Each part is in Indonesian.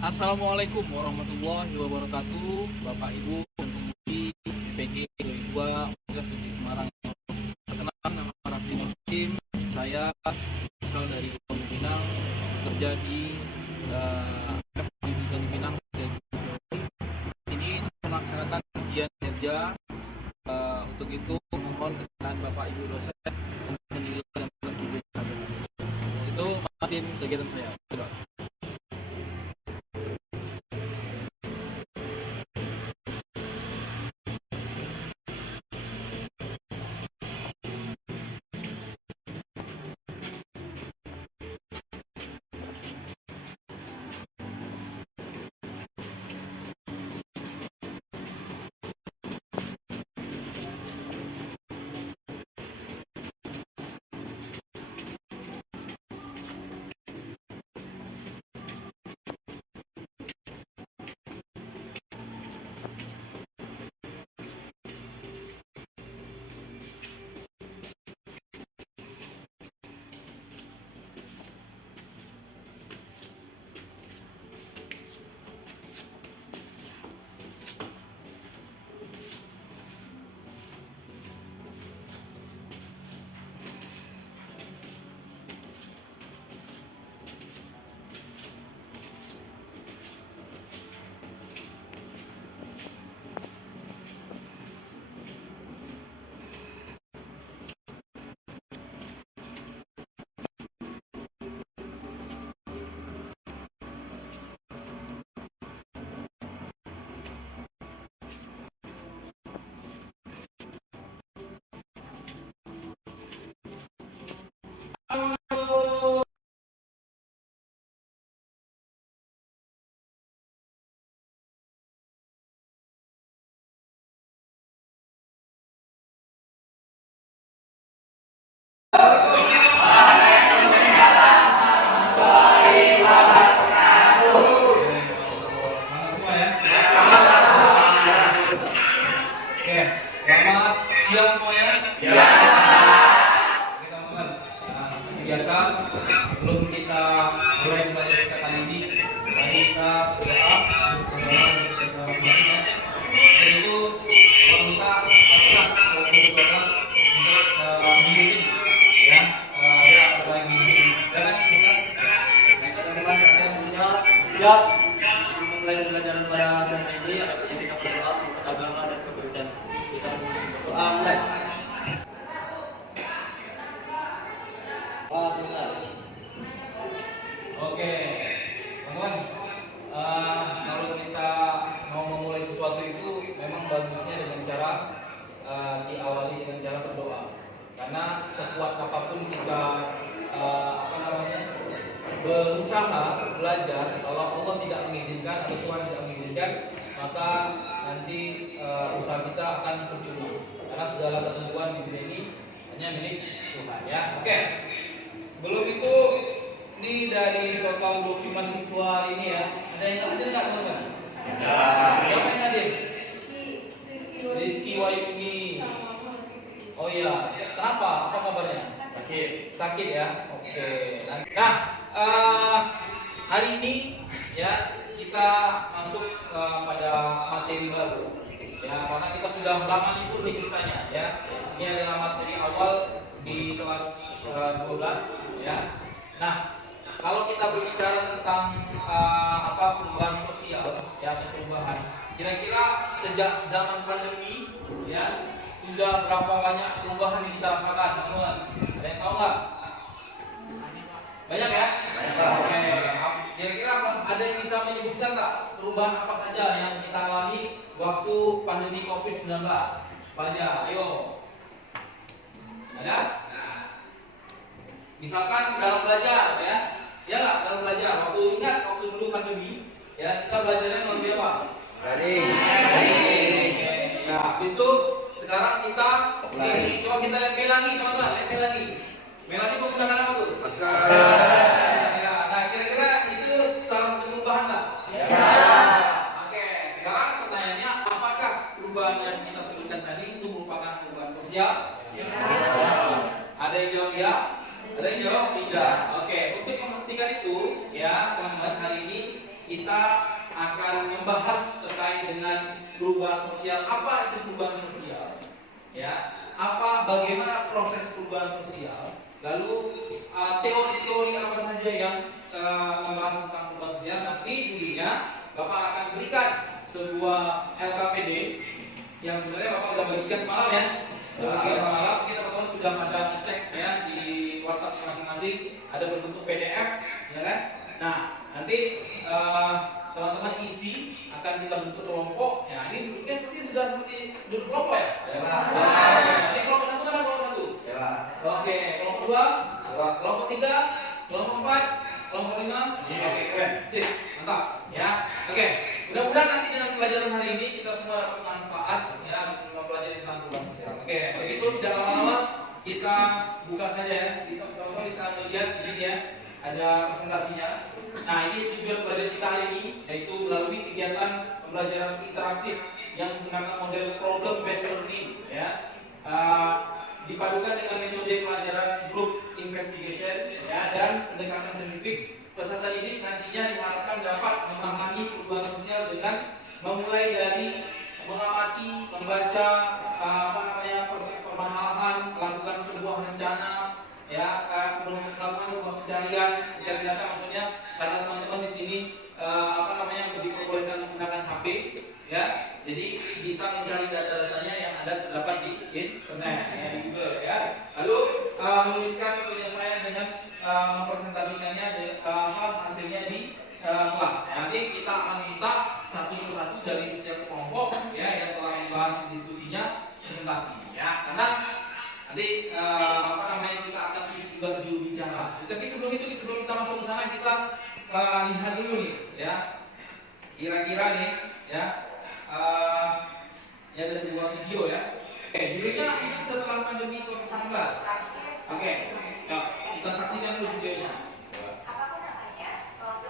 Assalamualaikum warahmatullahi wabarakatuh, Bapak Ibu pengemudi PG 22 Universitas Negeri Semarang. Perkenalkan, nama Raffi Muslim. Saya asal dari Bangka Pinang, bekerja di Bangka Pinang. Ini saya melaksanakan ujian kerja. Untuk itu mohon kesediaan Bapak Ibu dosen untuk menilai dan menilai itu makin kegiatan saya. Selamat siang semuanya. Oke teman-teman, seperti biasa sebelum kita mulai belajar kita kali ini, mari kita berdoa untuk masing-masing. Setelah itu kalau kita pasrah selaku ketua kelas untuk memimpin ya lagi. Silakan Ustaz. Teman-teman ada yang punya siap sebelum memulai pembelajaran pada siang ini, kita berdoa untuk agama dan keberkahan. Kita masing-masing berdoa mulai. Oke, teman-teman, kalau kita mau memulai sesuatu itu memang bagusnya dengan cara diawali dengan cara berdoa. Karena sekuat apapun kita berusaha belajar, kalau Allah tidak mengizinkan atau Tuhan tidak mengizinkan, maka nanti usaha kita akan percuma. Karena segala ketentuan di dunia ini hanya milik Tuhan. Ya, oke. Sebelum itu, ini dari total 25 siswa hari ini ya, ada yang hadir nggak teman-teman? Ada. Siapa yang hadir? Rizky Wayuni. Oh iya, kenapa? Apa kabarnya? Sakit ya? Oke. Nah, hari ini ya kita masuk pada materi baru. Ya, karena kita sudah lama libur nih ceritanya ya. Ini adalah materi awal di kelas 12 ya. Nah, kalau kita berbicara tentang perubahan sosial ya, perubahan, kira-kira sejak zaman pandemi ya sudah berapa banyak perubahan yang kita rasakan, teman-teman? Ada yang tahu nggak? Banyak ya? Oke. Kira-kira ada yang bisa menyebutkan nggak perubahan apa saja yang kita alami waktu pandemi COVID-19? Apa aja? Ayo. Ada? Misalkan dalam belajar ya, ya nggak dalam belajar. Waktu ingat waktu dulu pandemi, ya kita belajarnya melalui apa? Daring. Ya, habis itu sekarang kita coba kita lihat Melani teman-teman, lihat Melani. Melani menggunakan apa tuh? Masker. Ya, nah kira-kira itu salah satu perubahan nggak? Ya. Oke, sekarang pertanyaannya, apakah perubahan yang kita sebutkan tadi itu merupakan perubahan sosial? Ya. Ada yang jawab ya? Ada yang jawab tidak. Oke, untuk membuktikan itu ya teman-teman, hari ini kita kita akan membahas terkait dengan perubahan sosial. Apa itu perubahan sosial? Ya, bagaimana proses perubahan sosial? Lalu teori-teori apa saja yang membahas tentang perubahan sosial? Nanti dulunya Bapak akan berikan sebuah LKPD yang sebenarnya Bapak sudah bagikan semalam ya. Semalam kita sudah pada ngecek ya di WhatsApp masing-masing, ada berbentuk PDF, ya kan? Nah, nanti teman-teman isi akan kita bentuk kelompok. Ya, ini duduknya sudah seperti duduk kelompok ya. Ini kelompok satu mana kelompok satu? Oke, kelompok dua, kelompok tiga, kelompok empat, kelompok lima. Oke, keren, sip, mantap. Ya, oke. Mudah-mudahan nanti dengan pelajaran hari ini kita semua dapat manfaat ya mempelajari tentang perubahan sosial. Oke, begitu tidak lama-lama kita buka saja ya. Teman-teman bisa melihat di sini ya. Ada presentasinya. Nah, ini tujuan pelajaran kita hari ini, yaitu melalui kegiatan pembelajaran interaktif yang menggunakan model problem based learning ya. Dipadukan dengan metode pelajaran group investigation ya, dan pendekatan saintifik. Peserta didik nantinya diharapkan dapat memahami perubahan sosial dengan memulai dari mengamati, membaca permasalahan, melakukan sebuah rencana ya, melakukan sebuah pencarian data, maksudnya karena teman-teman di sini diperbolehkan menggunakan HP ya, jadi bisa mencari data-datanya yang ada terdapat di internet ya, di Google ya. Lalu menuliskan penyelesaian dengan mempresentasikannya hasilnya di kelas. Nanti kita akan minta satu persatu dari setiap kelompok ya yang telah membahas diskusinya presentasi ya, karena nanti kita akan juga juru bicara. Tapi sebelum kita masuk ke sana, kita lihat dulu nih ya, kira-kira nih ya, ini ada sebuah video ya. Oke, judulnya Hidup Setelah Pandemi COVID-19. Oke, ya, kita saksikan dulu videonya. Apapun namanya, suatu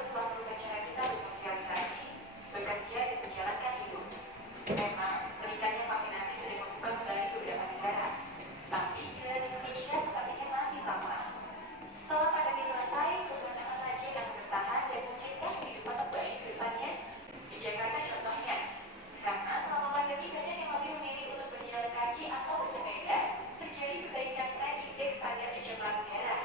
cara kita bersosialisasi, bekerja dan menjalankan hidup. Memang, berikannya vaksinasi sudah membuka kembali beberapa negara. Tapi, di Indonesia sepertinya masih sama. Setelah pandemi selesai, beberapa saja yang bertahan dan menciptakan kehidupan terbaik ke depannya. Di Jakarta contohnya, karena selama pandemi banyak yang lebih memilih untuk berjalan kaki atau bersepeda, terjadi perbaikan tren indeks standar pencemaran udara.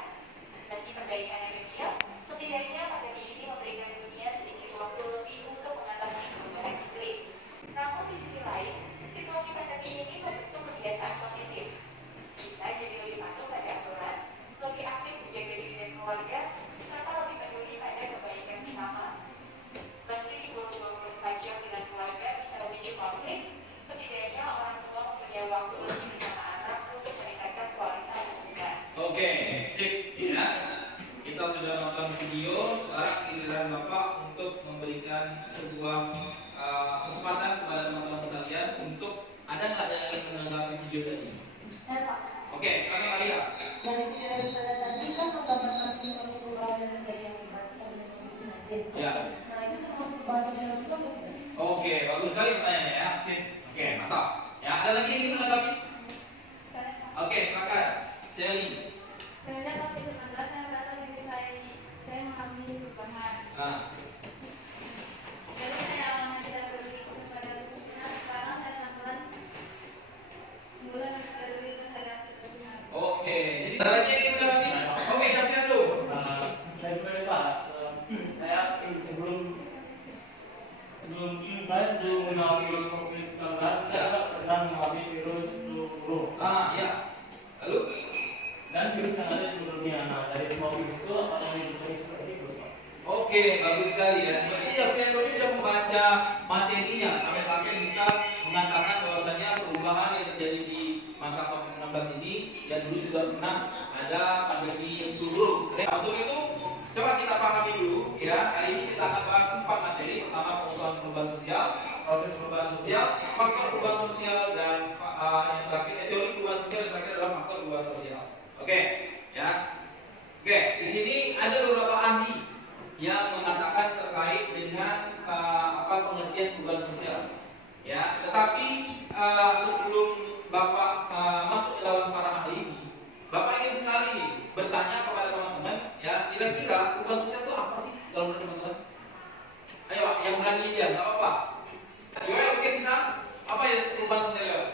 Meski perbaikannya kecil, setidaknya pandemi ini memberikan dunia sedikit waktu lebih untuk mengatasi perubahan iklim. Namun di sisi lain, situasi pandemi ini membentuk kebiasaan positif. Kita jadi lebih patuh pada aturan, lebih aktif menjaga diri dan keluarga, serta lebih peduli pada kebaikan bersama. Meski di 24 jam dengan keluarga bisa memicu konflik, setidaknya orang tua mempunyai waktu lebih bersama anak untuk meningkatkan kualitas hubungan. Oke, sip ya. Kita sudah nonton video, sekarang giliran Bapak untuk memberikan sebuah kesempatan kepada teman-teman sekalian untuk ada nggak yang ingin menanggapi video tadi? Saya Pak. Oke, sekarang Maria. Dari video yang saya tadi kan menggambarkan suatu perubahan yang terjadi yang dibatkan dengan COVID-19. Ya. Nah itu termasuk perubahan sosial juga atau tidak? Oke, bagus sekali pertanyaannya ya. Sip. Oke, mantap. Ya, ada lagi yang ingin menanggapi? Saya Pak. Oke, silakan. Shelly. Sebenarnya COVID-19 saya merasa diri saya mengalami perubahan. Nah, Jadi saya awalnya tidak peduli kepada tugasnya, sekarang saya pelan-pelan mulai peduli terhadap tugasnya. oke. Jadi ada lagi yang ingin menanggapi? Oke, Javier dulu. Saya juga Pak, saya sebelum ini saya sebelum mengalami virus COVID-19, saya pernah mengalami virus flu. Ya. Lalu? Dan virus yang ada sebelumnya. Nah, dari semua virus itu apa yang diberi seperti virus Pak? Oke, bagus sekali ya. Sepertinya Javier ini sudah membaca materinya sampai bisa mengatakan bahwasanya perubahan yang terjadi di masa COVID-19 ini yang dulu juga pernah ada pandemi flu. Untuk itu coba kita pahami dulu ya. Hari ini kita akan bahas 4 materi. Pertama, pengusuhan perubahan sosial, proses perubahan sosial, faktor perubahan sosial, dan yang terakhir teori perubahan sosial, yang terakhir adalah faktor perubahan sosial. Oke, ya. Oke, di sini ada beberapa ahli yang mengatakan terkait dengan pengertian perubahan sosial. Ya, tetapi sebelum Bapak masuk ke dalam para ahli ini, Bapak ingin sekali nih bertanya kepada teman-teman, ya, kira-kira perubahan sosial itu apa sih kalau menurut teman-teman? Ayo, berani aja, nggak apa-apa. Yoel mungkin bisa. Apa ya perubahan sosial Yoel?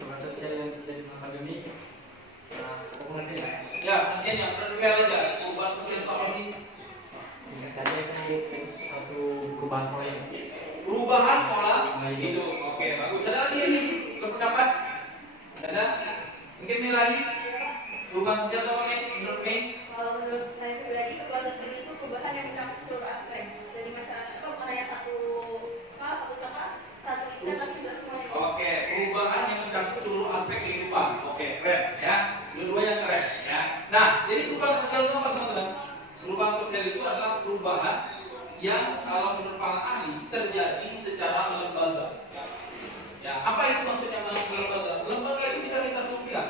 Perubahan sosial yang terjadi selama pandemi, pengertian ya. Ya, pengertian yang menurut Yoel aja. Perubahan sosial itu apa sih? Singkat saja itu suatu perubahan pola hidup. Perubahan pola hidup. Oke, bagus. Ada lagi yang nih berpendapat? Ada? Mungkin Melani? Perubahan sosial itu apa, Mei? Menurut Mei? Kalau menurut saya pribadi, perubahan sosial itu perubahan yang mencakup seluruh aspek dari masyarakat. Itu bukan hanya satu sama, satu insan, tapi juga semuanya. Oke, perubahan yang mencakup seluruh aspek kehidupan. Oke, keren ya. Dua-duanya keren ya. Nah, jadi perubahan sosial itu apa, teman-teman? Perubahan sosial itu adalah perubahan yang kalau menurut para ahli terjadi secara lembaga. Ya, apa itu maksudnya lembaga? Lembaga itu bisa kita sumberkan,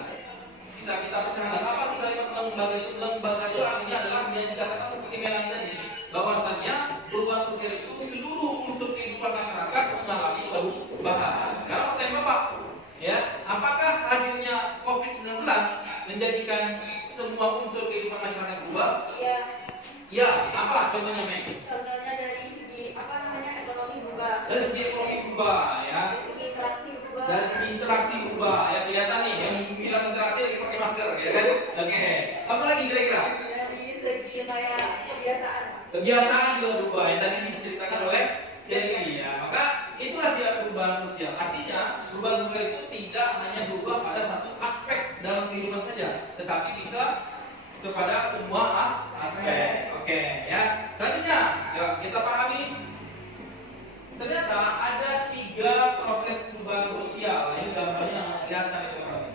bisa kita pecahkan. Apa sih kalimat lembaga itu? Lembaga itu artinya adalah yang dikatakan seperti Melani tadi, bahwasannya perubahan sosial itu seluruh unsur kehidupan masyarakat mengalami perubahan. Sekarang pertanyaan Bapak, ya, apakah hadirnya COVID-19 menjadikan semua unsur kehidupan masyarakat berubah? Iya. Ya, apa contohnya, Mei? Contohnya dari segi ekonomi berubah, Dari segi ekonomi berubah, ya. dari segi interaksi berubah, Dari segi interaksi berubah, ya kelihatan nih yang bilang interaksi lagi pakai masker, ya kan? Oke. Apa lagi kira-kira? dari segi kayak kebiasaan. Kebiasaan juga berubah, yang tadi diceritakan oleh Shelly, ya. Maka itulah dia perubahan sosial. Artinya perubahan sosial itu tidak hanya berubah pada satu aspek dalam kehidupan saja, tetapi bisa kepada semua aspek. Oke, ya. Selanjutnya, ya, kita pahami. Ternyata ada 3 proses perubahan sosial. Ini gambarnya kelihatan itu, teman-teman.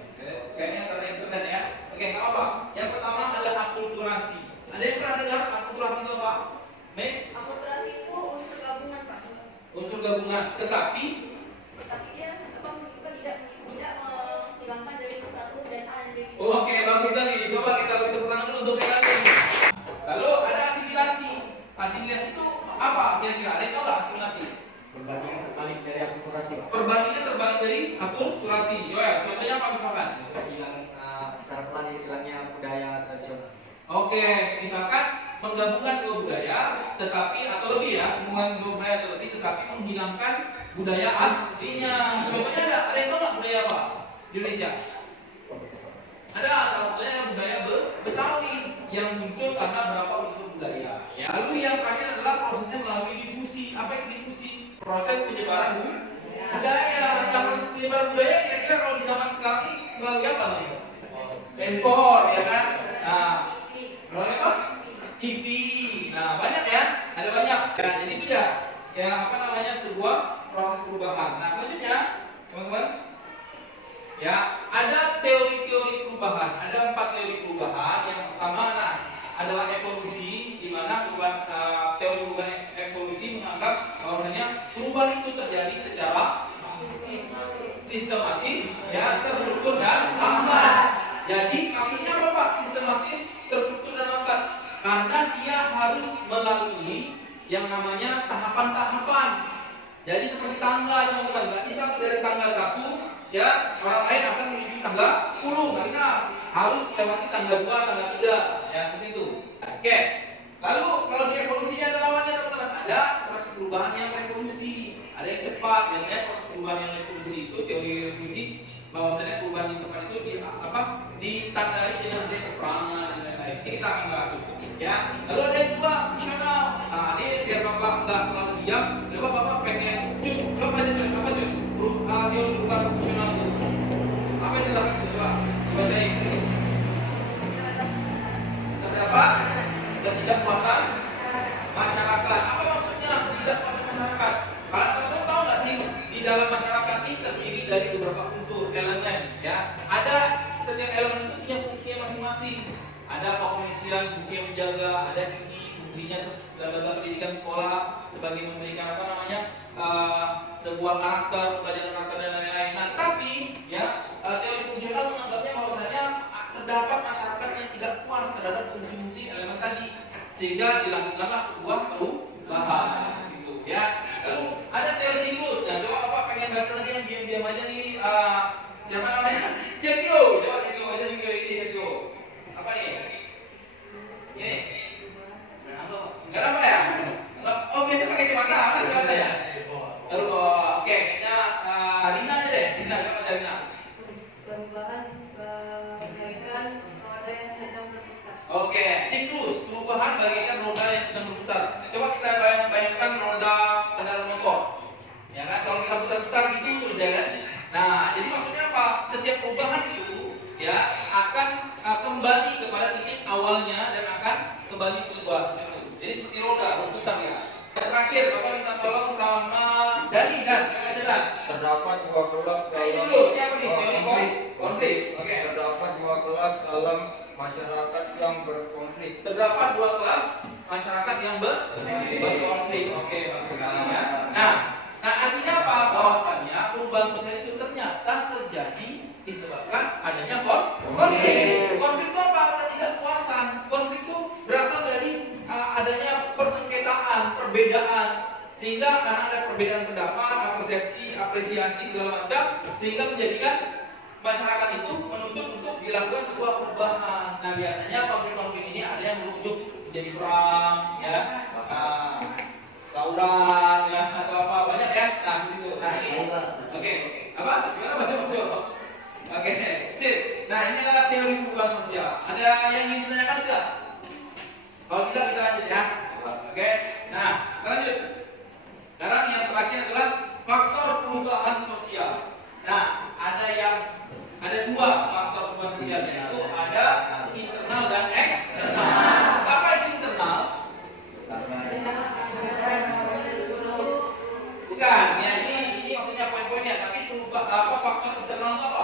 Kayaknya karena internet ya. Oke, nggak apa. Yang pertama adalah akulturasi. Ada yang pernah dengar akulturasi itu apa? Mei? Akulturasi itu unsur gabungan, Pak. Unsur gabungan. Tetapi Dia tidak menghilangkan dari satu dan A dan B. oke, bagus sekali. Coba kita beri tepuk tangan dulu untuk Melani. Lalu ada asimilasi. Asimilasi itu apa kira-kira? Ada yang tahu nggak asimilasi? Perbandingan terbalik dari akulturasi. Perbandingan terbalik dari akulturasi. Yoel, contohnya apa misalkan? Hilang secara pelan hilangnya budaya tradisional. Oke, misalkan menggabungkan 2 budaya, tetapi atau lebih ya, menggabungkan 2 budaya atau lebih, tetapi menghilangkan budaya aslinya. Contohnya ada yang tahu nggak budaya apa di Indonesia? Ada salah satunya budaya Betawi yang muncul karena berapa unsur budaya. Ya. Lalu yang terakhir adalah prosesnya melalui difusi. Apa itu difusi? Proses penyebaran budaya. Nah, proses penyebaran budaya kira-kira kalau di zaman sekarang ini melalui apa nih? Handphone, ya kan? Nah, melalui apa? TV. Nah, banyak ya, ada banyak. Ya, jadi itu ya apa namanya sebuah proses perubahan. Nah, selanjutnya, teman-teman, ya ada teori-teori perubahan. Ada 4 teori perubahan. Yang pertama adalah evolusi, di mana teori perubahan evolusi menganggap bahwasanya perubahan itu terjadi secara sistematis, ya, terstruktur dan lambat. Jadi maksudnya apa, Pak? Sistematis, terstruktur dan lambat. Karena dia harus melalui yang namanya tahapan-tahapan. Jadi seperti tangga, teman-teman, nggak bisa dari tangga 1, ya orang lain akan menuju tangga 10, nggak bisa. Harus melewati tangga 2, tangga 3, ya seperti itu. Oke. Lalu kalau di evolusinya ada lawannya, teman-teman. Ada proses perubahan yang evolusi, ada yang cepat. Biasanya proses perubahan yang evolusi itu, teori evolusi, bahwasanya perubahan yang cepat itu ditandai dengan adanya peperangan dan lain-lain. Ini kita akan bahas itu. Ya. Lalu ada yang kedua, fungsional. Nah, ini biar Bapak nggak terlalu diam. Coba Bapak pengen coba aja apa teori perubahan fungsional itu. Apa yang kita lakukan? Coba bacain. Terdapat ketidakpuasan masyarakat. Apa maksudnya ketidakpuasan masyarakat? Kalian teman-teman tahu nggak sih di dalam masyarakat ini terdiri dari beberapa unsur elemen, ya. Ada setiap elemen itu punya fungsinya masing-masing. Ada kepolisian, fungsinya menjaga, ada tinggi, fungsinya lembaga pendidikan sekolah sebagai memberikan apa namanya sebuah karakter, pembelajaran karakter dan lain-lain. Nah, tapi ya teori fungsional menganggapnya bahwasanya terdapat masyarakat yang tidak puas terhadap fungsi-fungsi elemen tadi, sehingga dilakukanlah sebuah perubahan, gitu ya. Lalu ada teori siklus. Nah, coba Bapak pengen baca tadi yang diam-diam aja nih, siapa namanya? Sergio. Coba Sergio baca Sergio ini, Sergio. Apa nih? Ini? Enggak apa ya? Enggak saya. Lalu oke, kayaknya Rina aja deh. Rina, coba aja Rina. Perubahan bagaikan roda yang sedang berputar. Oke, siklus perubahan bagaikan roda yang sedang berputar. Coba kita bayangkan roda kendaraan motor. Ya kan, kalau kita putar-putar gitu terus ya kan. Nah, jadi maksudnya apa? Setiap perubahan itu ya akan kembali kepada titik awalnya dan akan kembali keluar seperti itu. Jadi seperti roda berputar ya. Terakhir, Bapak minta tolong sama Dani dan Dan. Terdapat dua kelas Ini dalam dulu, ini apa nih? Teori konflik. Oke. terdapat dua kelas dalam masyarakat yang berkonflik. Terdapat dua kelas masyarakat yang berkonflik. Oke, bagus sekali ya. Nah, artinya apa? Bahwasannya perubahan sosial itu ternyata terjadi disebabkan adanya konflik. Konflik itu apa? Ketidakpuasan. Konflik itu berasal dari adanya persengketaan, perbedaan, sehingga karena ada perbedaan pendapat, persepsi, apresiasi segala macam, sehingga menjadikan masyarakat itu menuntut untuk dilakukan sebuah perubahan. Nah, biasanya konflik-konflik ini ada yang berujung menjadi perang, ya, tawuran, ya, atau apa banyak ya. Nah, seperti itu. Nah, ini, oke, apa? Gimana baca-baca? Oke, sip. Nah, ini adalah teori perubahan sosial. Ada yang ingin ditanyakan tidak? Kalau tidak, kita lanjut ya. Oke, nah, kita lanjut. Sekarang yang terakhir adalah faktor perubahan sosial. Nah, ada dua faktor perubahan sosial, yaitu ada internal dan eksternal. Apa itu internal? Bukan, ya ini maksudnya poin-poinnya. Tapi faktor internal itu apa?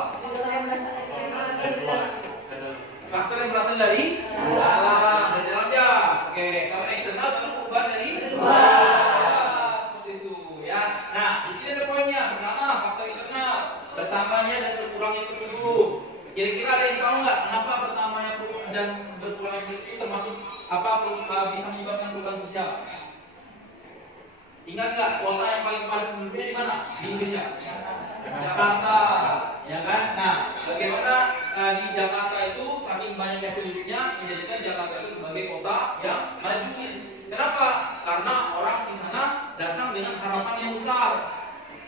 Faktor yang berasal dari dalam, dari dalamnya. Oke, kalau eksternal itu perubahan dari luar. Seperti itu, ya. Nah, di sini ada poinnya. Pertama, faktor internal, bertambahnya dan berkurangnya penduduk. Kira-kira ada yang tahu nggak kenapa bertambahnya dan berkurangnya penduduk itu termasuk apa bisa menyebabkan perubahan sosial? Ingat nggak kota yang paling padat penduduknya di mana? Di Indonesia. Jakarta, ya kan? Nah, bagaimana di Jakarta itu saking banyaknya penduduknya menjadikan Jakarta itu sebagai kota yang maju. Kenapa? Karena orang di sana datang dengan harapan yang besar.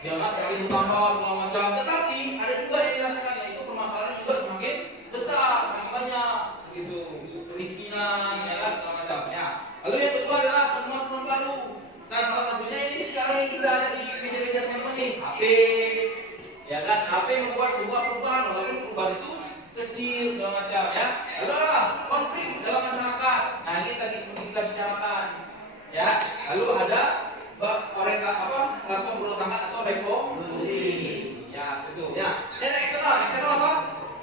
Jangan sekali bertambah segala macam. Tetapi ada juga yang dirasakan, yaitu permasalahan juga semakin besar, semakin banyak, begitu, kemiskinan, ya kan, segala macam. Ya. Lalu yang kedua adalah penemuan baru. Nah, salah satunya ini sekarang kita ada di meja-meja teman-teman nih, HP. Ya kan, HP membuat sebuah perubahan, walaupun perubahan itu kecil segala macam ya. Lalu konflik dalam masyarakat. Nah, ini tadi seperti kita bicarakan. Ya, lalu ada pemberontakan atau revolusi. Ya, betul. Ya. Dan eksternal apa?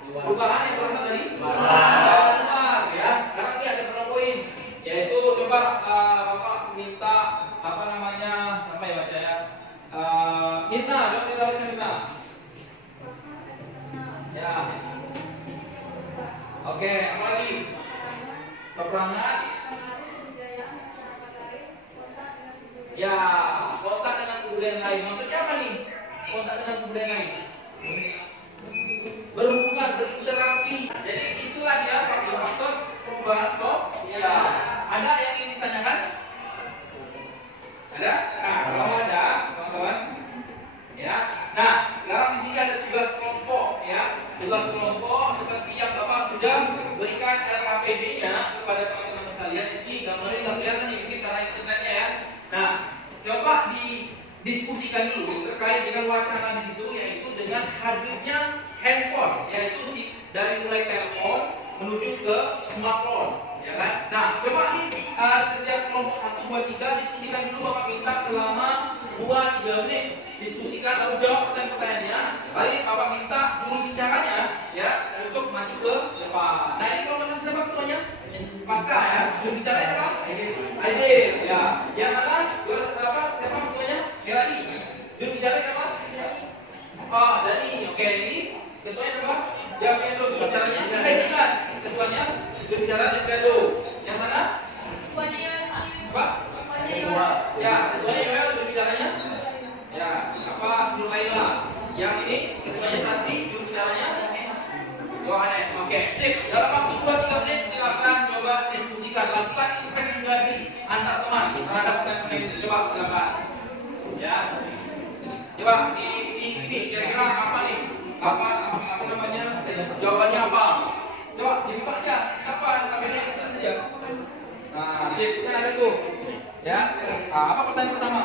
Perubahan yang berasal dari luar. Ya. Sekarang ini ada beberapa poin, yaitu coba Bapak minta siapa ya baca ya? Mirna, coba kita baca Mirna. Ya. Oke, apa lagi? Peperangan. Ya, kontak dengan kebudayaan lain. Maksudnya apa nih? Kontak dengan kebudayaan lain. Berhubungan, berinteraksi. Jadi itulah dia faktor perubahan sosial. Ada yang ingin ditanyakan? Ada? Nah, kalau ada, teman-teman. Ya. Nah, sekarang di sini ada tugas kelompok, ya. Tugas kelompok seperti yang Bapak sudah berikan LKPD-nya kepada teman-teman sekalian. Di sini gambarnya nggak kelihatan nih, mungkin karena internetnya ya. Nah, coba didiskusikan dulu terkait dengan wacana di situ, yaitu dengan hadirnya handphone, yaitu dari mulai telepon menuju ke smartphone, ya kan? Nah, coba nih setiap kelompok 1, 2, 3 diskusikan dulu. Bapak minta selama 2-3 menit diskusikan lalu jawab pertanyaan-pertanyaannya. Lalu Bapak minta juru bicaranya ya untuk maju ke depan. Nah, ini kelompok siapa ketuanya? Pasca ya. Juru bicaranya siapa? Aidil. Ya. Yang atas siapa ketuanya? Melani. Juru bicaranya siapa? Oh, Dani. Oke, ini ketuanya siapa? Javiando. Juru bicaranya Dilan. Ketuanya juru bicara Javiando. Yang sana? Apa? Ya, ketuanya Yoel, juru bicaranya? Ya, Nur Laila. Yang ini ketuanya Santi, juru bicaranya Yohanes. Oke, sip. Dalam waktu 2-3 menit silakan coba diskusikan, lakukan investigasi antar teman terhadap pertanyaan itu. Coba silakan. Ya. Coba di ini kira-kira apa nih? Apa namanya? Jawabannya apa? Coba dibuka aja. Apa tabelnya buka saja. Nah, sip, kan ada tuh. Ya. Apa pertanyaan pertama?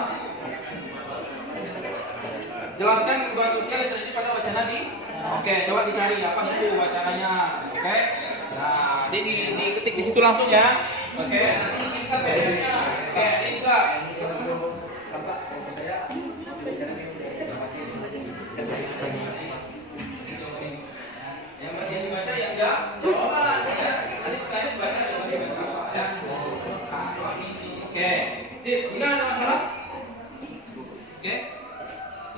Jelaskan perubahan sosial yang terjadi pada wacana di. Oke, coba dicari apa itu wacananya. Oke. Nah, diketik di situ langsung ya. Oke, nanti ditingkat bedanya. Oke, ditingkat. Yang dibaca yang enggak jawaban ya. Nanti pertanyaan dibaca yang dibaca ya. Nah, coba isi. Oke. Sip, benar ada masalah? Oke.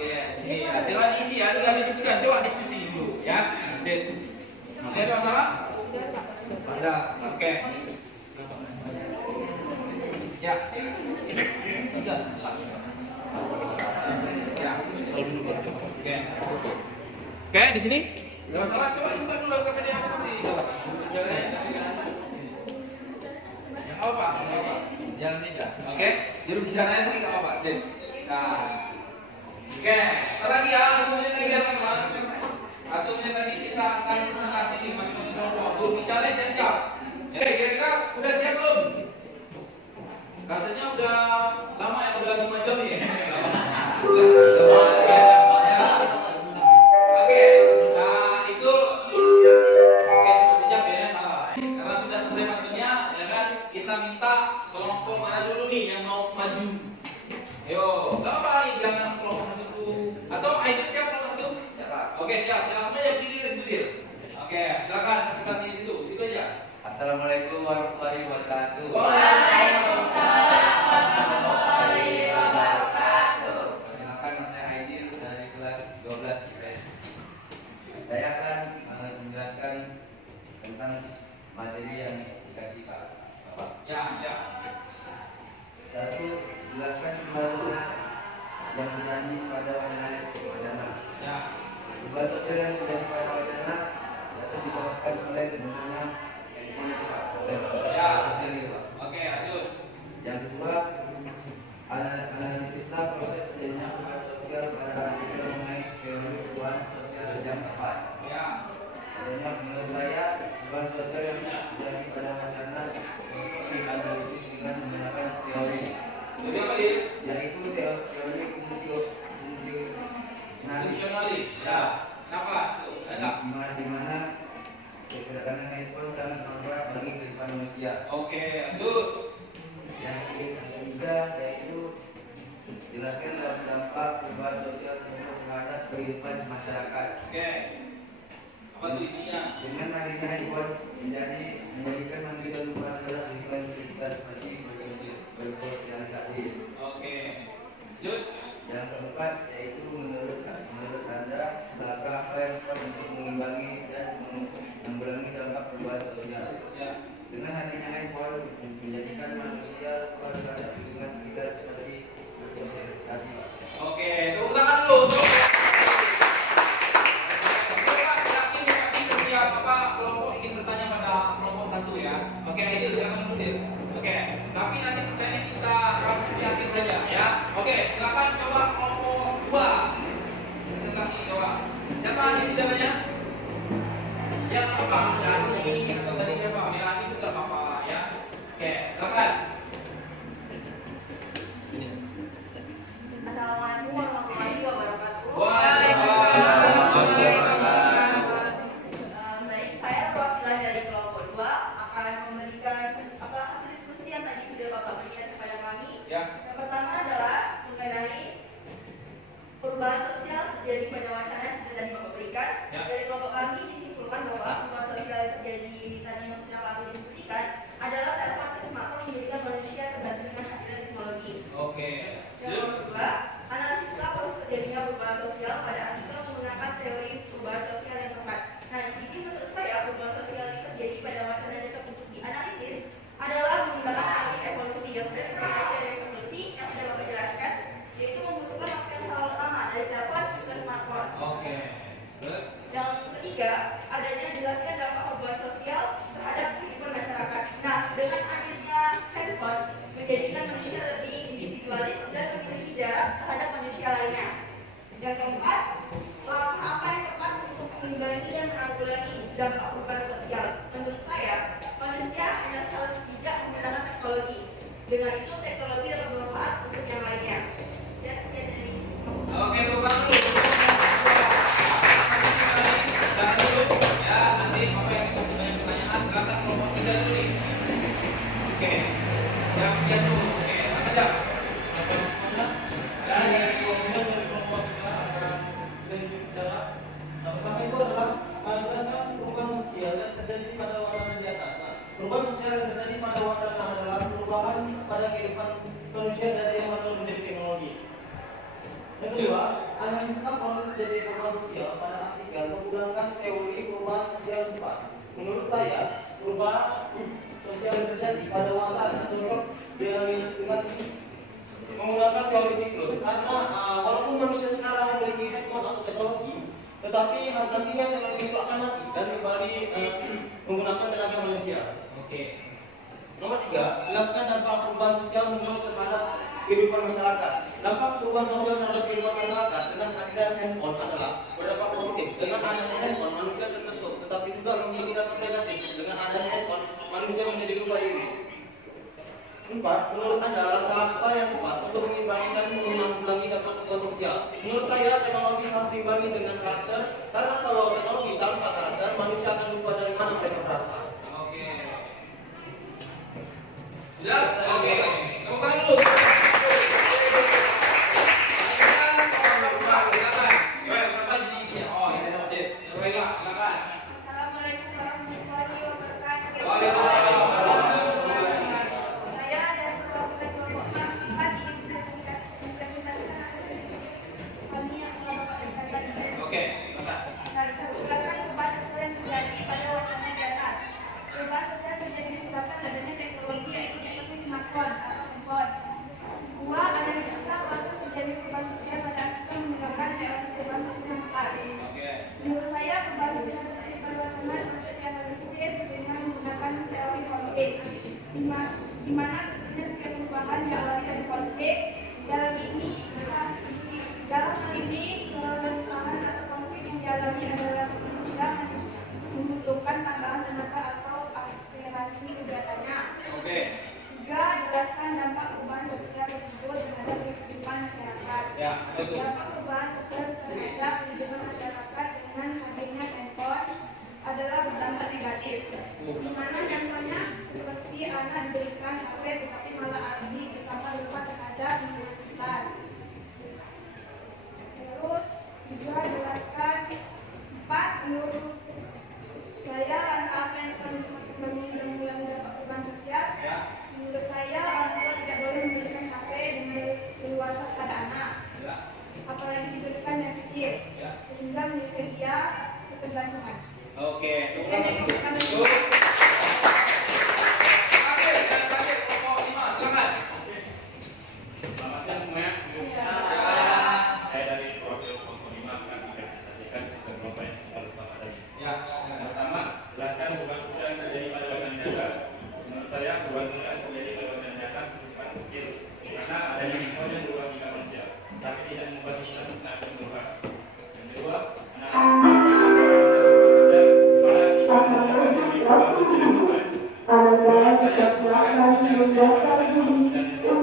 Oke, sini tinggal diisi ya, tinggal diskusikan. Coba diskusi dulu ya. Sip. Ada masalah? Ada. Oke. Ya. Tiga. Ya. Oke. Oke, di sini. Enggak masalah, coba buka dulu KPD masing-masing. Coba. Yang apa? Yang tiga. Oke. Juru bicaranya sini enggak apa-apa. Sip. Nah. Oke, lagi ya, 1 menit lagi ya teman-teman. 1 menit lagi kita akan presentasi di masing-masing kelompok. Juru bicara siap-siap. Oke, kira-kira udah siap belum? Rasanya udah lama ya, udah 5 jam nih. Oke, nah itu oke sepertinya B-nya salah. Karena sudah selesai waktunya, ya kan? Kita minta kelompok mana dulu nih yang mau maju. Ayo, nggak apa nih, jangan kelompok satu dulu. Atau Aidil siap kelompok satu? Oke siap, ya, langsung aja berdiri. Oke, silakan presentasi di situ. Itu aja. Assalamualaikum warahmatullahi wabarakatuh. Waalaikumsalam warahmatullahi wabarakatuh. Perkenalkan, nama saya Aidil dari kelas 12 IPS. Saya akan menjelaskan tentang materi yang dikasih Pak Bapak. Ya, ya. Satu, jelaskan kembali yang terjadi pada wacana. Ya. Perubahan sosial yang terjadi pada wacana dapat disebabkan oleh munculnya ekonomi cepat. Ya. Sosial itu, Pak. Oke, lanjut. Yang kedua, analisislah proses terjadinya perubahan sosial pada artikel mengenai teori perubahan sosial yang tepat. Ya. Adanya menurut saya perubahan sosial yang terjadi pada wacana untuk dianalisis dengan menggunakan teori, Jadi apa dia? yaitu teori Fungsionalis. Ya. Kenapa? Tuh, ada. di mana kedatangan handphone sangat bermanfaat bagi kehidupan manusia. Oke, lanjut. Yang ketiga yaitu jelaskan dampak perubahan sosial tersebut terhadap kehidupan masyarakat. Oke. Apa tuh isinya? Dengan hadirnya handphone menjadikan manusia lupa terhadap lingkungan sekitar seperti bersosialisasi. Oke. Lanjut. Yang keempat yaitu menurut Anda langkah apa yang tepat untuk mengimbangi dan mengurangi dampak perubahan sosial. Ya. Dengan hadirnya handphone menjadikan manusia lupa terhadap lingkungan sekitar seperti bersosialisasi. Oke, tepuk tangan dulu untuk yakin pasti setiap kelompok ingin bertanya pada kelompok satu ya. Oke, Aidil silakan dulu Dil. Oke, tapi nanti pertanyaan kita langsung di akhir saja ya. Oke, silakan coba kelompok 2 presentasi coba. Siapa nih bicaranya? Yang apa? Dani atau tadi siapa? Melani itu nggak apa-apa ya. Oke, silakan. Assalamualaikum warahmatullahi wabarakatuh. Baik, saya perwakilan dari kelompok 2 akan memberikan hasil diskusi yang tadi sudah Bapak berikan kepada kami. Ya. Yang pertama adalah mengenai perubahan sosial terjadi pada wacana yang sudah tadi Bapak berikan. Ya. Dari kelompok kami disimpulkan bahwa perubahan sosial yang terjadi tadi yang sudah kami diskusikan adalah dapat semakin menjadikan manusia tergantung dengan hadirnya teknologi. Oke. Yang kedua, analisislah proses terjadinya perubahan sosial pada artikel menggunakan teori perubahan sosial yang tepat. Nah, di sini menurut saya perubahan sosial yang terjadi pada wacana yang untuk dianalisis adalah menggunakan teori evolusi. Yang sudah saya teori evolusi terhadap manusia lainnya. Yang keempat, langkah apa yang tepat untuk mengimbangi dan menanggulangi dampak perubahan sosial? Menurut saya, manusia hanya harus bijak menggunakan teknologi. Dengan itu, teknologi dapat bermanfaat untuk yang lainnya. Ya, sekian dari Oke, bukan dulu. Jangan dulu. Ya, nanti Bapak yang kasih banyak pertanyaan, silakan kelompok 3 dulu nih. Oke. Yang 3 dulu. Oke, apa aja? Dan yang kemudian dari kelompok kita akan lanjut bicara. Nah, pertama itu adalah menjelaskan perubahan sosial yang terjadi pada wacana di atas. Nah, perubahan sosial yang terjadi pada wacana adalah perubahan pada kehidupan manusia dari yang manual menjadi teknologi. Yang kedua, analisis proses terjadi perubahan sosial pada artikel menggunakan teori perubahan sosial 4. Menurut saya, perubahan sosial yang terjadi pada wacana cocok dianalisis dengan menggunakan teori siklus karena walaupun manusia sekarang memiliki handphone atau teknologi, tetapi nantinya teknologi itu akan mati dan kembali menggunakan tenaga manusia. Oke. Nomor 3, jelaskan dampak perubahan sosial menurut terhadap kehidupan masyarakat. Dampak perubahan sosial terhadap kehidupan masyarakat dengan kehadiran handphone adalah berdampak positif. Dengan adanya handphone, manusia tertutup, tetapi juga memiliki dampak negatif. Dengan adanya handphone, manusia menjadi lupa diri. 4. Menurut Anda, langkah apa yang tepat untuk mengimbangi dan menanggulangi dampak perubahan sosial? Menurut saya, teknologi harus diimbangi dengan karakter, karena kalau teknologi tanpa karakter, manusia akan lupa dari mana mereka berasal. Oke. Sudah? Oke. Tepuk tangan dulu. Assalamualaikum warahmatullahi wabarakatuh. Waalaikumsalam. Saya dari perwakilan kelompok 4 ingin mempresentasikan kami yang telah Bapak berikan tadi. Oke, masa. Jelaskan perubahan sosial yang terjadi pada wacana di atas. Perubahan sosial terjadi disebabkan adanya teknologi yaitu seperti smartphone atau handphone. 2. Analisis proses terjadi perubahan sosial pada artikel menggunakan teori perubahan sosial yang tepat. Oke. Menurut saya, perubahan sosial terjadi pada wacana untuk dianalisis dengan menggunakan teori konflik, di mana tentunya setiap perubahan diawali dari konflik. Dalam hal ini, keresahan atau konflik yang dialami adalah manusia membutuhkan tambahan tenaga atau akselerasi kegiatannya. Oke. 3. Jelaskan dampak perubahan sosial tersebut terhadap kehidupan masyarakat. Ya, betul. Dampak perubahan sosial terhadap kehidupan masyarakat dengan hadirnya handphone adalah berdampak negatif. Di mana contohnya seperti anak diberikan HP tetapi malah asik ditambah lupa terhadap lingkungan sekitar. Terus juga jelaskan 4. Menurut saya langkah apa yang akan menanggulangi dampak perubahan sosial? Ya. Menurut saya orang tua tidak boleh memberikan HP dengan leluasa kepada anak, Ya. apalagi diberikan yang kecil, Ya. sehingga menjadikan dia ketergantungan. Oke. Sekian yang kami Oke, dan terakhir kelompok 5, silakan. Selamat siang semuanya. Ya. Saya dari perwakilan kelompok 5 akan mempresentasikan kelompok yang kita lupa tadi. Ya. Yang pertama, jelaskan perubahan sosial yang terjadi pada wacana di atas. Menurut saya, perubahan sosial yang terjadi pada wacana di atas bukan kecil, karena adanya handphone yang berubah sikap manusia, tapi tidak mengubah sikap saat berubah. Yang kedua, analisis perubahan sosial pada iklan dan teori perubahan sosial yang tepat. Menurut saya, perubahan sosial yang terjadi pada teknologi dan sistem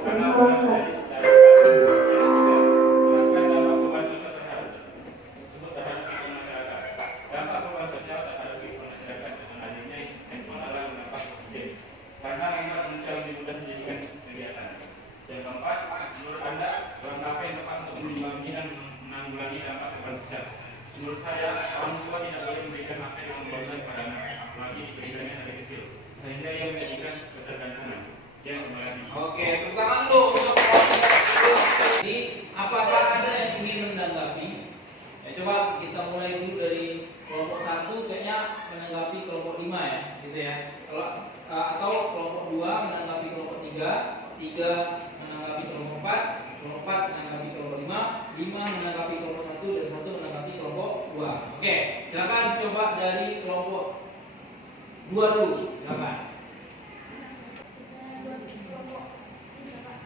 karena bukan dari secara jelaskan dampak perubahan sosial tersebut terhadap kehidupan masyarakat. Dampak perubahan sosial terhadap kehidupan masyarakat dengan adanya handphone adalah berdampak positif karena membuat manusia lebih mudah dijadikan kegiatan. Yang keempat, menurut Anda, langkah apa yang tepat untuk mengimbangi dan menanggulangi dampak perubahan sosial? Menurut saya, orang tua tidak boleh memberikan HP dengan beban pada anak, apalagi diberikannya dari kecil, sehingga ia menjadikan ketergantungan. Terima kasih. Oke, tepuk tangan dulu untuk jadi apakah ada yang ingin menanggapi? Ya, coba kita mulai dulu dari kelompok 1 kayaknya menanggapi kelompok 5 ya, gitu ya. Kalau atau kelompok 2 menanggapi kelompok 3, 3 menanggapi kelompok 4, kelompok 4 menanggapi kelompok 5, 5 menanggapi kelompok 1 dan 1 menanggapi kelompok 2. Oke, silakan coba dari kelompok 2 dulu, silakan.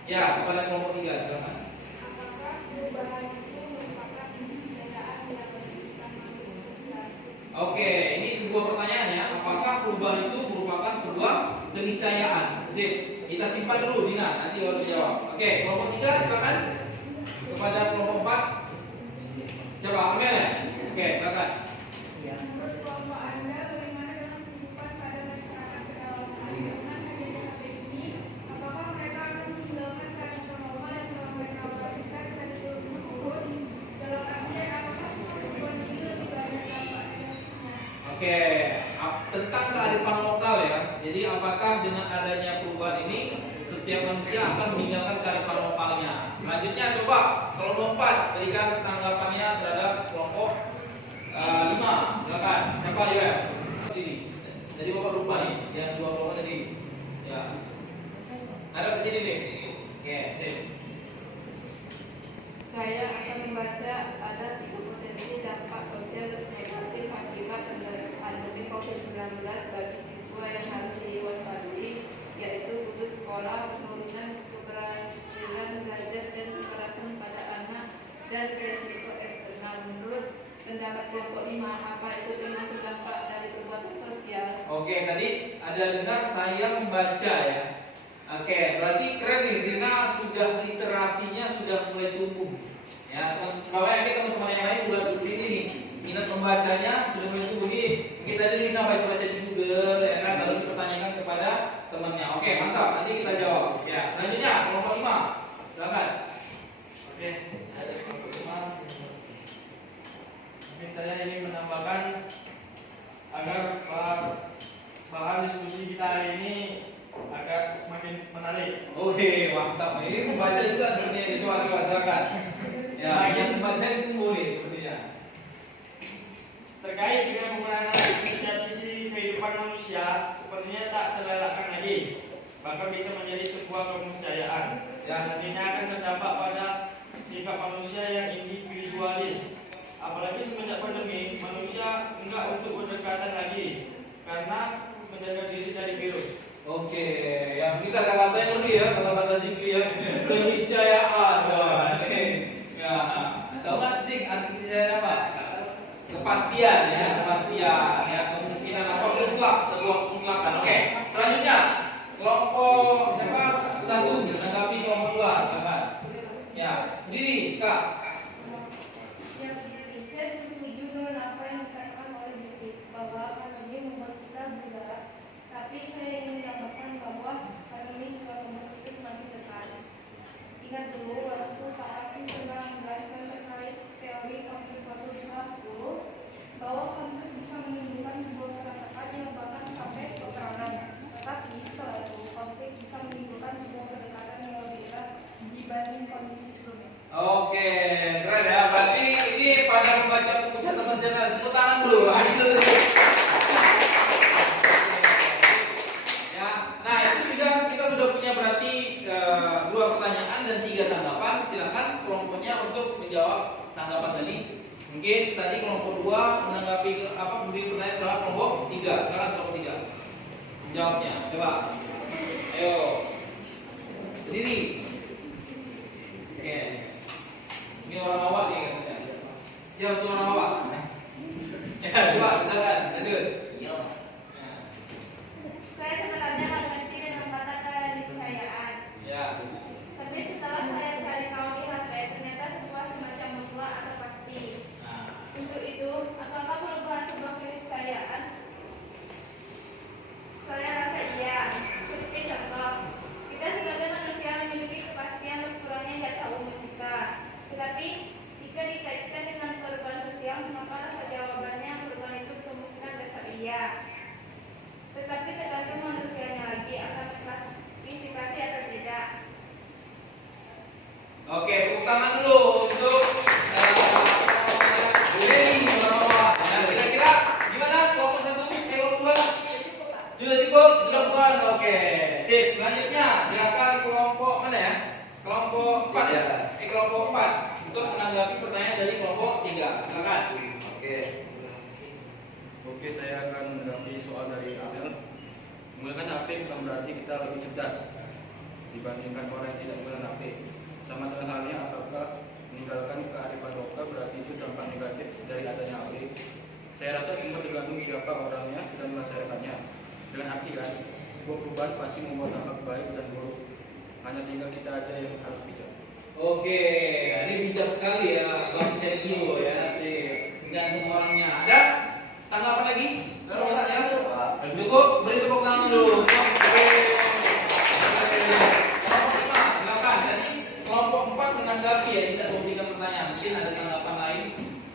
Ya, kepada kelompok 3, silakan. Apakah perubahan itu merupakan keniscayaan yang lebih utama untuk sosial? Oke, ini sebuah pertanyaan ya. Apakah perubahan itu merupakan sebuah keniscayaan? Sip, kita simpan dulu Dina, nanti baru dijawab. Oke, kelompok 3 silakan. Kepada kelompok 4. Coba Amel. Oke, silakan. Menurut kelompok Anda, bagaimana dengan kehidupan pada masyarakat pedalaman? Dengan adanya HP ini, apakah mereka akan meninggalkan kearifan lokal yang telah mereka wariskan dari turun-temurun? Dalam artian, apakah semua perubahan ini lebih banyak dampak negatifnya? Oke, tentang kearifan lokal ya. Jadi apakah dengan adanya perubahan ini setiap manusia akan meninggalkan kearifan lokalnya? Selanjutnya coba kelompok 4 berikan tanggapannya terhadap kelompok 5. Silakan. Siapa ya? Ini. Jadi Bapak lupa nih yang dua kelompok tadi. Ya. Ada ke sini nih. Oke, sip. Saya akan membaca ada 3 potensi dampak sosial negatif akibat pandemi COVID-19 bagi siswa yang harus diwaspadai, yaitu putus sekolah, penurunan keberhasilan belajar dan kekerasan pada anak, dan resiko eksternal. Menurut pendapat kelompok 5, apa itu termasuk dampak dari perbuatan sosial? Oke, tadi ada dengar saya membaca ya. Oke, berarti keren nih, Rina sudah literasinya sudah mulai tumbuh. Ya, kalau yakin teman-teman yang lain juga seperti ini nih. Minat membacanya sudah mulai tumbuh nih. Kita tadi Rina baca-baca di Google, ya kan, lalu dipertanyakan kepada temannya. Oke, mantap. Nanti kita jawab. Ya, selanjutnya kelompok 5. Silakan. Oke, ada kelompok 5. Mungkin saya ingin menambahkan agar bahan diskusi kita hari ini agar semakin menarik. Oke, mantap. Ini membaca juga sebenarnya itu silakan. Ya, yang membaca itu boleh sepertinya. Terkait dengan penggunaan setiap sisi kehidupan manusia, sepertinya tak terelakkan lagi, bahkan bisa menjadi sebuah keniscayaan yang nantinya akan berdampak pada sikap manusia yang individualis. Apalagi semenjak pandemi, manusia enggak untuk berdekatan lagi karena menjaga diri dari virus. Oke, yang ini kata-kata yang dulu ya, kata-kata Zikri ya, keniscayaan. Wah, ya, tahu nggak sih arti keniscayaan apa? Kepastian ya, kepastian ya, kemungkinan apa mutlak, sebuah mutlakan. Oke, selanjutnya kelompok siapa? 1 menanggapi kelompok 2, silakan. Ya, berdiri Kak. Ya, saya setuju dengan apa yang dikatakan oleh Zikri bahwa pandemi membuat kita berjarak. Tapi saya ingin menambahkan bahwa pandemi juga membuat kita semakin dekat. Ingat dulu waktu Pak Akin pernah menjelaskan terkait teori konflik waktu di kelas 10 bahwa konflik bisa menimbulkan sebuah keretakan yang bahkan sampai peperangan. Tetapi setelah itu konflik bisa menimbulkan sebuah kedekatan yang lebih erat dibanding kondisi sebelumnya. Oke, keren ya. Berarti ini pada membaca buku catatan jurnal. Tepuk tangan dulu. Adil. Ya, nah itu juga kita sudah punya berarti 2 pertanyaan dan 3 tanggapan. Silakan kelompoknya untuk menjawab tanggapan tadi. Mungkin tadi kelompok 2 menanggapi memberi pertanyaan salah kelompok 3. Silakan kelompok 3 menjawabnya. Coba. Ayo. Berdiri. Oke. Ini orang awak nih katanya. Ya betul orang awak. Ya coba silakan lanjut. Iya. Saya sebenarnya nggak ngerti dengan kata keniscayaan. Ya. Tapi setelah saya cari tahu di HP, ternyata sebuah semacam mutlak atau pasti. Nah, Untuk itu, apakah perubahan sebuah keniscayaan? Saya rasa iya. Seperti contoh, kita sebagai manusia memiliki kepastian berkurangnya jatah umur kita. Tetapi jika dikaitkan dengan perubahan sosial, maka rasa jawabannya perubahan itu kemungkinan besar iya. Tetapi tergantung manusianya lagi akan berpartisipasi atau tidak. oke, tepuk tangan dulu untuk Bu Leni orang awak. Nah, kira-kira gimana kelompok 1, kelompok 2? Sudah cukup? Sudah puas? Oke. Sip, selanjutnya silakan kelompok mana ya? Kelompok 4 ya? Kelompok 4 untuk menanggapi pertanyaan dari kelompok 3. Silakan. Oke, saya akan menanggapi soal dari Amel. Menggunakan HP bukan berarti kita lebih cerdas. dibandingkan orang yang tidak menggunakan HP. Sama dengan halnya, apakah meninggalkan kearifan lokal berarti itu dampak negatif dari adanya HP? Saya rasa semua tergantung siapa orangnya dan masyarakatnya. Dengan arti kan, sebuah perubahan pasti membawa dampak baik dan buruk. Hanya tinggal kita aja yang harus bijak. Oke, ini bijak sekali ya Bang Sergio ya, tergantung orangnya. Ada tanggapan lagi? Kalau ya, cukup beri tepuk tangan dulu. Kelompok 5, silakan. Jadi kelompok 4 menanggapi ya, tidak memberikan pertanyaan. Mungkin ada tanggapan lain?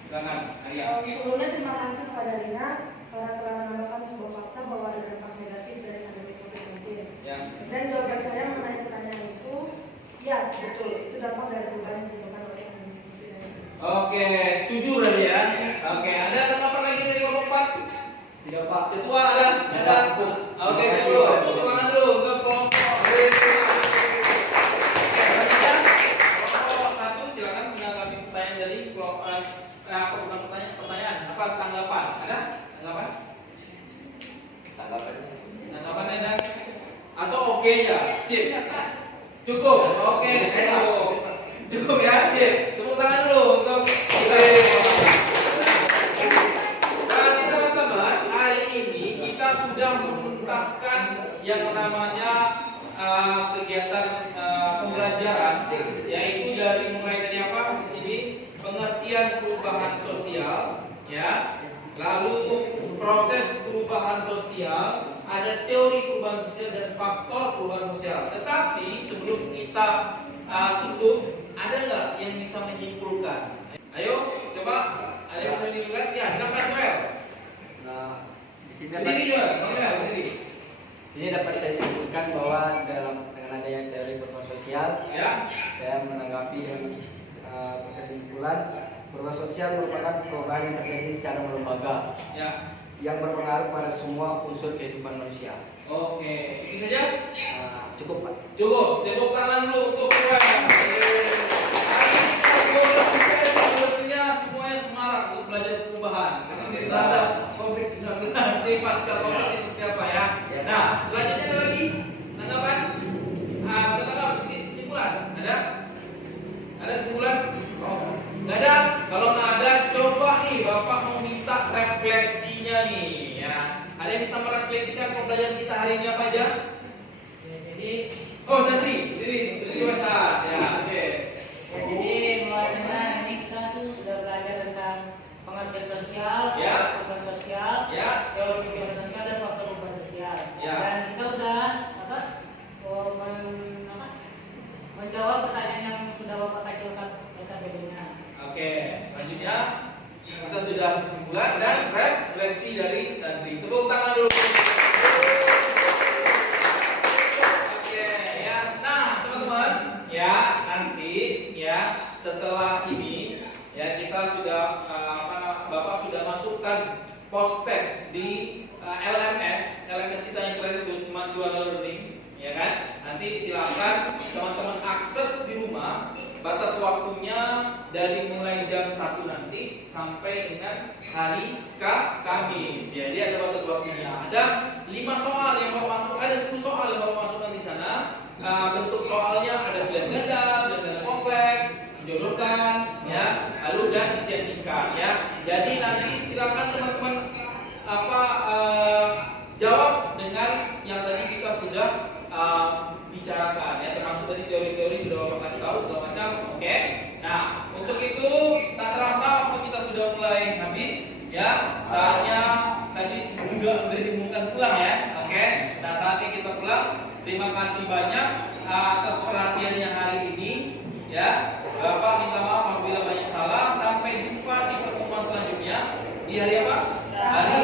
Silakan. Arya. Sebelumnya terima kasih kepada Rina karena telah menambahkan sebuah fakta bahwa ada dampak negatif dari pandemi COVID-19. Ya. Dan jawaban saya mengenai pertanyaan itu, ya betul, itu dampak dari perubahan yang ditimbulkan oleh pandemi COVID-19. Oke, setuju berarti ya. Oke, ada tanggapan lagi dari kelompok 4? Tidak Pak. Ketua ada? Ada. Oke, dulu. Tepuk tangan dulu untuk kelompok. Kelompok 1 silakan menanggapi pertanyaan dari kelompok bukan pertanyaan, apa tanggapan? Ada tanggapan? Tanggapan ada? Atau oke ya? Sip. Cukup. Oke, cukup ya, sip. Tepuk tangan dulu untuk Berarti teman-teman, hari ini kita sudah menuntaskan yang namanya kegiatan pembelajaran, yaitu dari mulai dari apa di sini pengertian perubahan sosial, ya, lalu proses perubahan sosial, ada teori perubahan sosial dan faktor perubahan sosial. Tetapi sebelum kita tutup, ada nggak yang bisa menyimpulkan? Ayo, coba ada yang bisa menyimpulkan? Ya, silakan Noel. Nah, di sini dapat saya simpulkan bahwa dengan adanya teori perubahan sosial, ya, saya menanggapi dengan kesimpulan perubahan sosial merupakan perubahan yang terjadi secara lembaga, ya, yang berpengaruh pada semua unsur kehidupan manusia. Oke, itu saja. Cukup Pak. Cukup. Tepuk tangan dulu untuk Noel. Sebenarnya semuanya semangat untuk belajar perubahan. Kita ada COVID-19 di pasca COVID itu seperti apa ya? Nah, selanjutnya ada lagi tanggapan? Tanggapan kesimpulan? Ada? Ada kesimpulan? Oh, nggak ada. Kalau nggak ada, coba nih Bapak mau minta refleksinya nih, ya. Ada yang bisa merefleksikan pembelajaran kita hari ini apa aja? Oh, Sandri, ini dewasa, ya, oke. Jadi bahwasanya ini kita tuh sudah belajar tentang pengertian sosial, ya, perubahan sosial, ya, teori perubahan sosial dan faktor perubahan sosial. Ya. Dan kita udah menjawab pertanyaan yang sudah Bapak kasih notabene-nya. Oke, selanjutnya kita sudah kesimpulan dan refleksi dari Sandri. Tepuk tangan dulu. Ya, nanti ya setelah ini ya kita sudah Bapak sudah masukkan post test di LMS kita yang keren itu Smart Juara Learning, ya kan? Nanti silakan teman-teman akses di rumah. Batas waktunya dari mulai jam 1 nanti sampai dengan hari Kamis. Jadi ada batas waktunya. Ada 5 soal yang Bapak masuk, ada 10 soal yang Bapak masukkan di sana. Bentuk soalnya ada pilihan ganda kompleks, menjodohkan, ya, lalu dan isian singkat, ya. Jadi nanti silakan teman-teman jawab dengan yang tadi kita sudah bicarakan, ya, termasuk tadi teori-teori sudah Bapak kasih tahu segala macam, oke. Nah, untuk itu tak terasa waktu kita sudah mulai habis, ya. Saatnya tadi juga sudah diumumkan pulang, ya, oke. Nah, saatnya kita pulang. Terima kasih banyak atas perhatiannya hari ini, ya. Bapak minta maaf apabila banyak salah. Sampai jumpa di pertemuan selanjutnya di hari apa? Hari